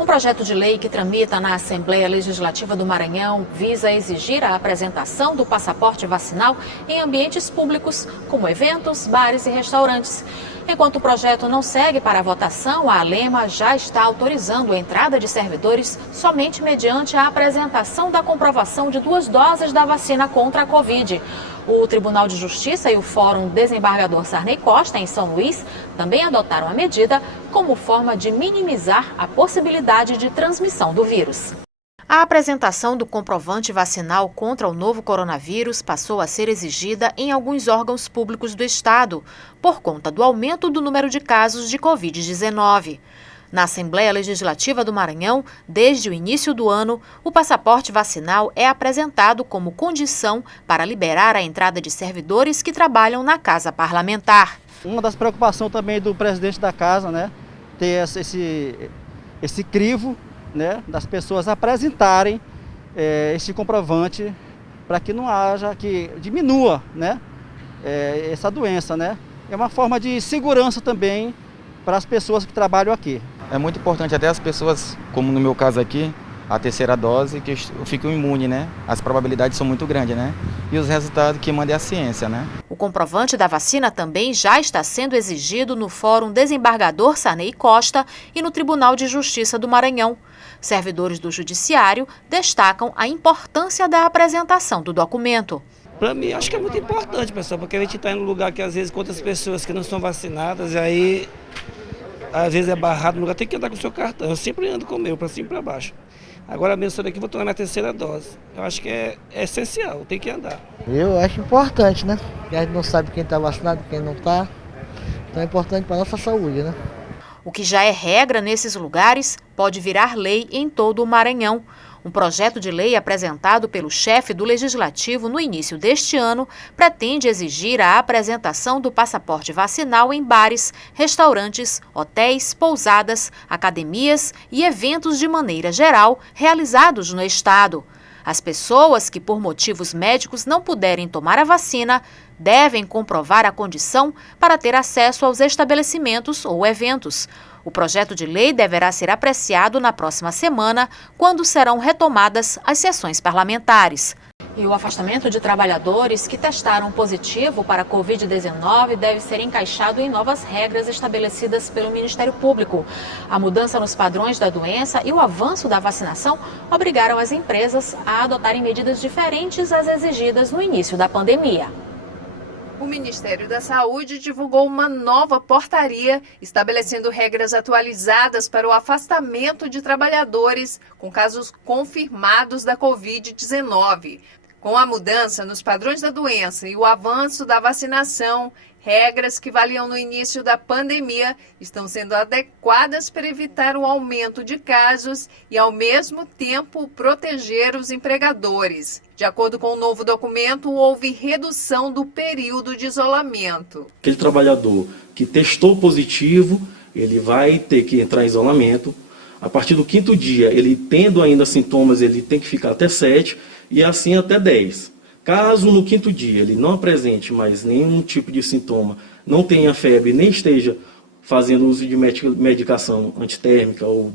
Um projeto de lei que tramita na Assembleia Legislativa do Maranhão visa exigir a apresentação do passaporte vacinal em ambientes públicos, como eventos, bares e restaurantes. Enquanto o projeto não segue para a votação, a ALEMA já está autorizando a entrada de servidores somente mediante a apresentação da comprovação de 2 doses da vacina contra a Covid. O Tribunal de Justiça e o Fórum Desembargador Sarney Costa, em São Luís, também adotaram a medida como forma de minimizar a possibilidade de transmissão do vírus. A apresentação do comprovante vacinal contra o novo coronavírus passou a ser exigida em alguns órgãos públicos do Estado, por conta do aumento do número de casos de Covid-19. Na Assembleia Legislativa do Maranhão, desde o início do ano, o passaporte vacinal é apresentado como condição para liberar a entrada de servidores que trabalham na Casa Parlamentar. Uma das preocupações também do presidente da Casa, né, ter esse crivo, né, das pessoas apresentarem esse comprovante para que não haja, que diminua, né, essa doença, né. É uma forma de segurança também para as pessoas que trabalham aqui. É muito importante até as pessoas, como no meu caso aqui, a terceira dose, que ficam imunes, né? As probabilidades são muito grandes, né? E os resultados que manda é a ciência, né? O comprovante da vacina também já está sendo exigido no Fórum Desembargador Sarney Costa e no Tribunal de Justiça do Maranhão. Servidores do Judiciário destacam a importância da apresentação do documento. Para mim, acho que é muito importante, pessoal, porque a gente está em um lugar que às vezes com outras pessoas que não são vacinadas, e aí às vezes é barrado no lugar, tem que andar com o seu cartão. Eu sempre ando com o meu, para cima e para baixo. Agora mesmo, isso daqui eu vou tomar minha terceira dose. Eu acho que é essencial, tem que andar. Eu acho importante, né? Porque a gente não sabe quem está vacinado, quem não está. Então é importante para a nossa saúde, né? O que já é regra nesses lugares pode virar lei em todo o Maranhão. Um projeto de lei apresentado pelo chefe do Legislativo no início deste ano pretende exigir a apresentação do passaporte vacinal em bares, restaurantes, hotéis, pousadas, academias e eventos de maneira geral realizados no estado. As pessoas que por motivos médicos não puderem tomar a vacina devem comprovar a condição para ter acesso aos estabelecimentos ou eventos. O projeto de lei deverá ser apreciado na próxima semana, quando serão retomadas as sessões parlamentares. E o afastamento de trabalhadores que testaram positivo para a Covid-19 deve ser encaixado em novas regras estabelecidas pelo Ministério Público. A mudança nos padrões da doença e o avanço da vacinação obrigaram as empresas a adotarem medidas diferentes às exigidas no início da pandemia. O Ministério da Saúde divulgou uma nova portaria estabelecendo regras atualizadas para o afastamento de trabalhadores com casos confirmados da Covid-19. Com a mudança nos padrões da doença e o avanço da vacinação, regras que valiam no início da pandemia estão sendo adequadas para evitar o aumento de casos e, ao mesmo tempo, proteger os empregadores. De acordo com o novo documento, houve redução do período de isolamento. Aquele trabalhador que testou positivo, ele vai ter que entrar em isolamento. A partir do 5º dia, ele tendo ainda sintomas, ele tem que ficar até 7 e assim até 10. Caso no 5º dia ele não apresente mais nenhum tipo de sintoma, não tenha febre, nem esteja fazendo uso de medicação antitérmica ou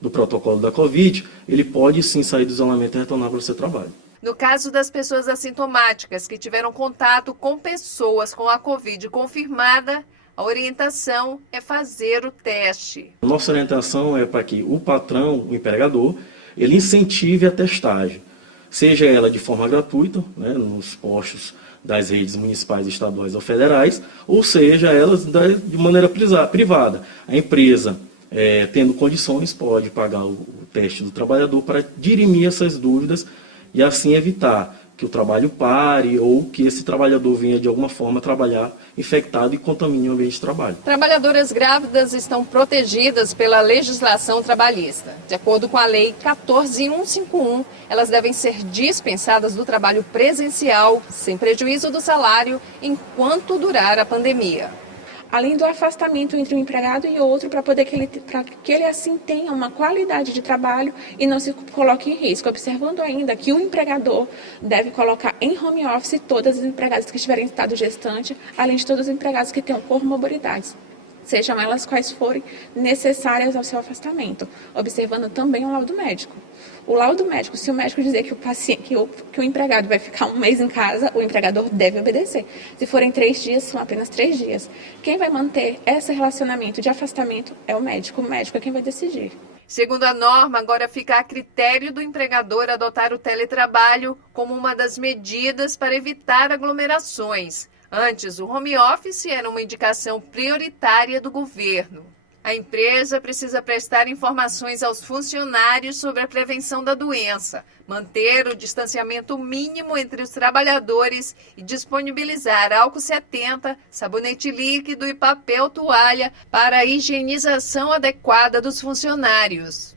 do protocolo da Covid, ele pode sim sair do isolamento e retornar para o seu trabalho. No caso das pessoas assintomáticas que tiveram contato com pessoas com a Covid confirmada, a orientação é fazer o teste. Nossa orientação é para que o patrão, o empregador, ele incentive a testagem. Seja ela de forma gratuita, né, nos postos das redes municipais, estaduais ou federais, ou seja elas de maneira privada. A empresa, tendo condições, pode pagar o teste do trabalhador para dirimir essas dúvidas e assim evitar que o trabalho pare ou que esse trabalhador venha de alguma forma trabalhar infectado e contamine o ambiente de trabalho. Trabalhadoras grávidas estão protegidas pela legislação trabalhista. De acordo com a Lei 14.151, elas devem ser dispensadas do trabalho presencial, sem prejuízo do salário, enquanto durar a pandemia. Além do afastamento entre um empregado e outro, para que ele assim tenha uma qualidade de trabalho e não se coloque em risco, observando ainda que o empregador deve colocar em home office todas as empregadas que estiverem em estado gestante, além de todos os empregados que tenham comorbidades. sejam elas quais forem necessárias ao seu afastamento, observando também o laudo médico. O laudo médico, se o médico dizer que o empregado vai ficar 1 mês em casa, o empregador deve obedecer. Se forem 3 dias, são apenas 3 dias. Quem vai manter esse relacionamento de afastamento é o médico é quem vai decidir. Segundo a norma, agora fica a critério do empregador adotar o teletrabalho como uma das medidas para evitar aglomerações. Antes, o home office era uma indicação prioritária do governo. A empresa precisa prestar informações aos funcionários sobre a prevenção da doença, manter o distanciamento mínimo entre os trabalhadores e disponibilizar álcool 70, sabonete líquido e papel toalha para a higienização adequada dos funcionários.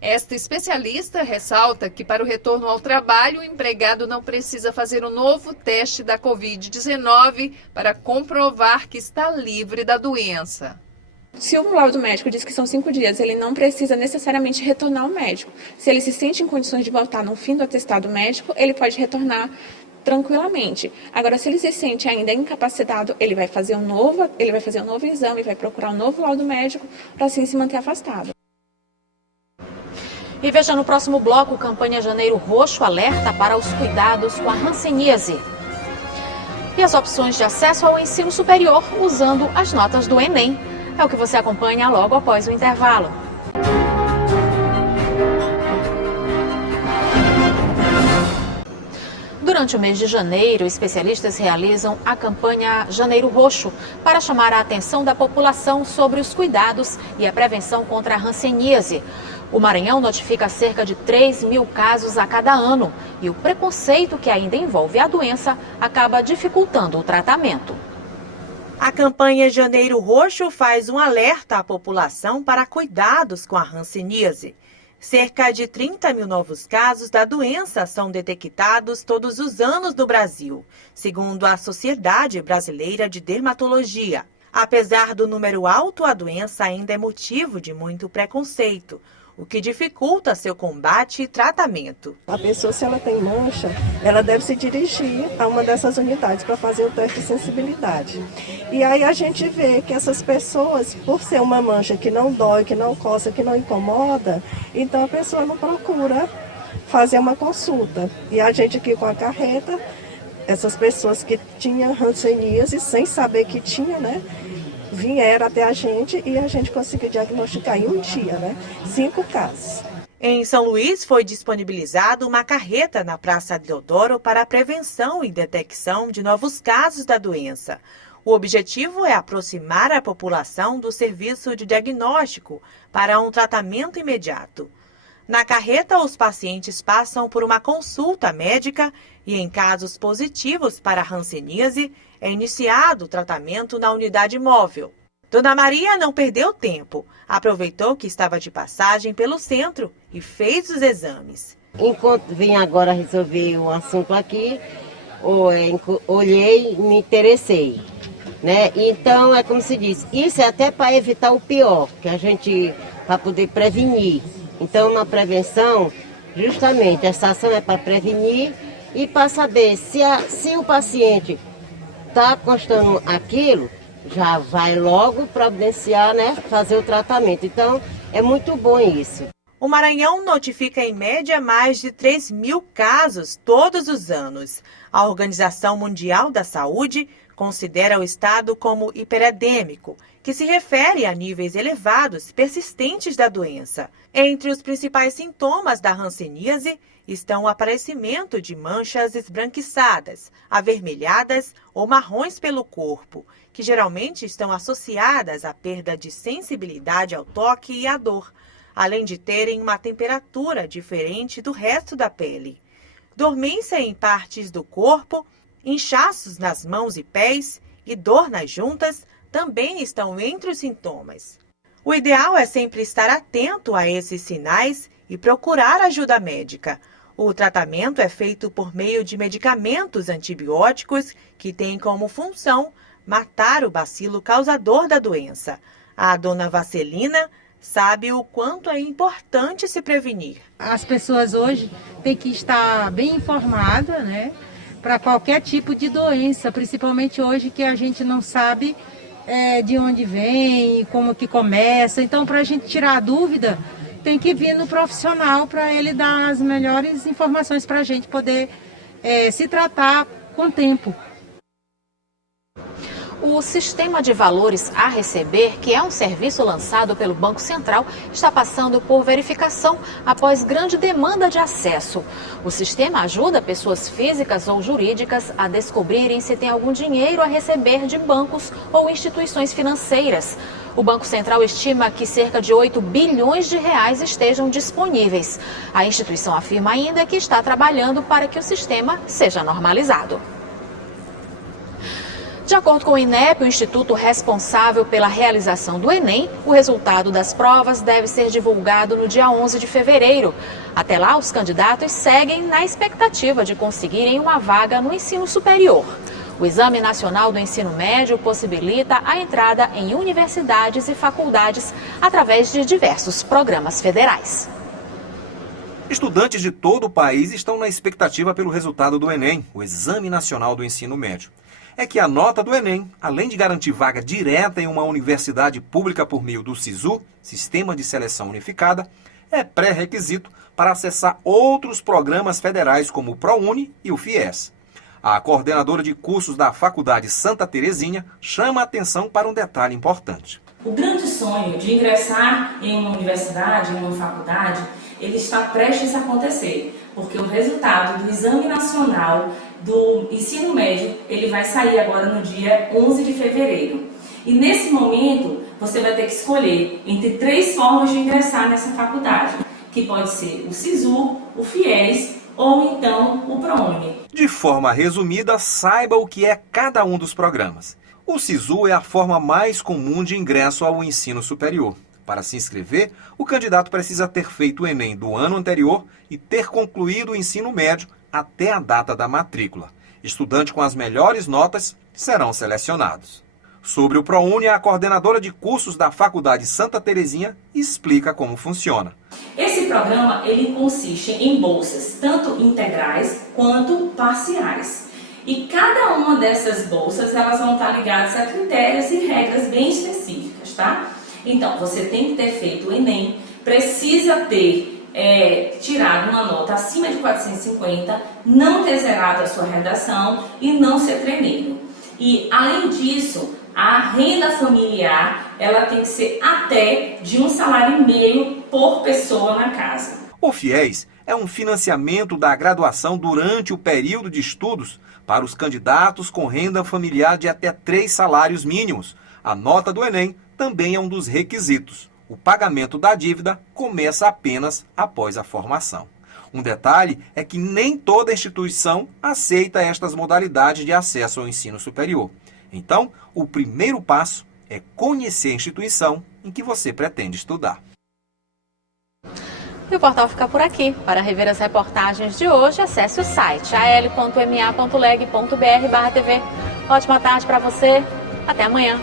Esta especialista ressalta que para o retorno ao trabalho, o empregado não precisa fazer um novo teste da Covid-19 para comprovar que está livre da doença. Se o laudo médico diz que são 5 dias, ele não precisa necessariamente retornar ao médico. Se ele se sente em condições de voltar no fim do atestado médico, ele pode retornar tranquilamente. Agora, se ele se sente ainda incapacitado, ele vai fazer um novo exame, vai procurar um novo laudo médico para assim se manter afastado. E veja no próximo bloco, campanha Janeiro Roxo alerta para os cuidados com a hanseníase. E as opções de acesso ao ensino superior usando as notas do Enem. É o que você acompanha logo após o intervalo. Durante o mês de janeiro, especialistas realizam a campanha Janeiro Roxo para chamar a atenção da população sobre os cuidados e a prevenção contra a hanseníase. O Maranhão notifica cerca de 3.000 casos a cada ano e o preconceito que ainda envolve a doença acaba dificultando o tratamento. A campanha Janeiro Roxo faz um alerta à população para cuidados com a hanseníase. Cerca de 30.000 novos casos da doença são detectados todos os anos no Brasil, segundo a Sociedade Brasileira de Dermatologia. Apesar do número alto, a doença ainda é motivo de muito preconceito, o que dificulta seu combate e tratamento. A pessoa, se ela tem mancha, ela deve se dirigir a uma dessas unidades para fazer o teste de sensibilidade. E aí a gente vê que essas pessoas, por ser uma mancha que não dói, que não coça, que não incomoda, então a pessoa não procura fazer uma consulta. E a gente aqui com a carreta, essas pessoas que tinham hanseníase, sem saber que tinha, né? Vieram até a gente e a gente conseguiu diagnosticar em um dia, 5 casos. Em São Luís foi disponibilizada uma carreta na Praça Deodoro para a prevenção e detecção de novos casos da doença. O objetivo é aproximar a população do serviço de diagnóstico para um tratamento imediato. Na carreta, os pacientes passam por uma consulta médica e, em casos positivos para a hanseníase, é iniciado o tratamento na unidade móvel. Dona Maria não perdeu tempo, aproveitou que estava de passagem pelo centro e fez os exames. Enquanto vim agora resolver um assunto aqui, olhei e me interessei, né? Então, é como se diz, isso é até para evitar o pior, que a gente, para poder prevenir. Então, na prevenção, justamente, essa ação é para prevenir e para saber se o paciente está constando aquilo, já vai logo providenciar, fazer o tratamento. Então, é muito bom isso. O Maranhão notifica em média mais de 3.000 casos todos os anos. A Organização Mundial da Saúde considera o estado como hiperedêmico, que se refere a níveis elevados persistentes da doença. Entre os principais sintomas da hanseníase estão o aparecimento de manchas esbranquiçadas, avermelhadas ou marrons pelo corpo, que geralmente estão associadas à perda de sensibilidade ao toque e à dor, além de terem uma temperatura diferente do resto da pele. Dormência em partes do corpo, inchaços nas mãos e pés e dor nas juntas também estão entre os sintomas. O ideal é sempre estar atento a esses sinais e procurar ajuda médica. O tratamento é feito por meio de medicamentos antibióticos que têm como função matar o bacilo causador da doença. A dona Vacelina sabe o quanto é importante se prevenir. As pessoas hoje têm que estar bem informadas, para qualquer tipo de doença, principalmente hoje que a gente não sabe de onde vem, como que começa. Então, para a gente tirar a dúvida, tem que vir no profissional para ele dar as melhores informações para a gente poder se tratar com tempo. O Sistema de Valores a Receber, que é um serviço lançado pelo Banco Central, está passando por verificação após grande demanda de acesso. O sistema ajuda pessoas físicas ou jurídicas a descobrirem se tem algum dinheiro a receber de bancos ou instituições financeiras. O Banco Central estima que cerca de 8 bilhões de reais estejam disponíveis. A instituição afirma ainda que está trabalhando para que o sistema seja normalizado. De acordo com o INEP, o instituto responsável pela realização do Enem, o resultado das provas deve ser divulgado no dia 11 de fevereiro. Até lá, os candidatos seguem na expectativa de conseguirem uma vaga no ensino superior. O Exame Nacional do Ensino Médio possibilita a entrada em universidades e faculdades através de diversos programas federais. Estudantes de todo o país estão na expectativa pelo resultado do Enem, o Exame Nacional do Ensino Médio. É que a nota do Enem, além de garantir vaga direta em uma universidade pública por meio do SISU, Sistema de Seleção Unificada, é pré-requisito para acessar outros programas federais como o ProUni e o FIES. A coordenadora de cursos da Faculdade Santa Terezinha chama a atenção para um detalhe importante. O grande sonho de ingressar em uma universidade, em uma faculdade, ele está prestes a acontecer, porque o resultado do Exame Nacional do Ensino Médio, ele vai sair agora no dia 11 de fevereiro. E nesse momento, você vai ter que escolher entre 3 formas de ingressar nessa faculdade, que pode ser o SISU, o FIES ou então o ProUni. De forma resumida, saiba o que é cada um dos programas. O SISU é a forma mais comum de ingresso ao ensino superior. Para se inscrever, o candidato precisa ter feito o Enem do ano anterior e ter concluído o ensino médio até a data da matrícula. Estudantes com as melhores notas serão selecionados. Sobre o ProUni, a coordenadora de cursos da Faculdade Santa Terezinha explica como funciona. Esse programa ele consiste em bolsas tanto integrais quanto parciais. E cada uma dessas bolsas elas vão estar ligadas a critérios e regras bem específicas, tá? Então, você tem que ter feito o Enem, precisa ter tirado uma nota acima de 450, não ter zerado a sua redação e não ser treineiro. E, além disso, a renda familiar ela tem que ser até de 1,5 salário por pessoa na casa. O FIES é um financiamento da graduação durante o período de estudos para os candidatos com renda familiar de até 3 salários mínimos. A nota do Enem também é um dos requisitos. O pagamento da dívida começa apenas após a formação. Um detalhe é que nem toda instituição aceita estas modalidades de acesso ao ensino superior. Então, o primeiro passo é conhecer a instituição em que você pretende estudar. E o portal fica por aqui. Para rever as reportagens de hoje, acesse o site al.ma.leg.br/tv. Ótima tarde para você. Até amanhã.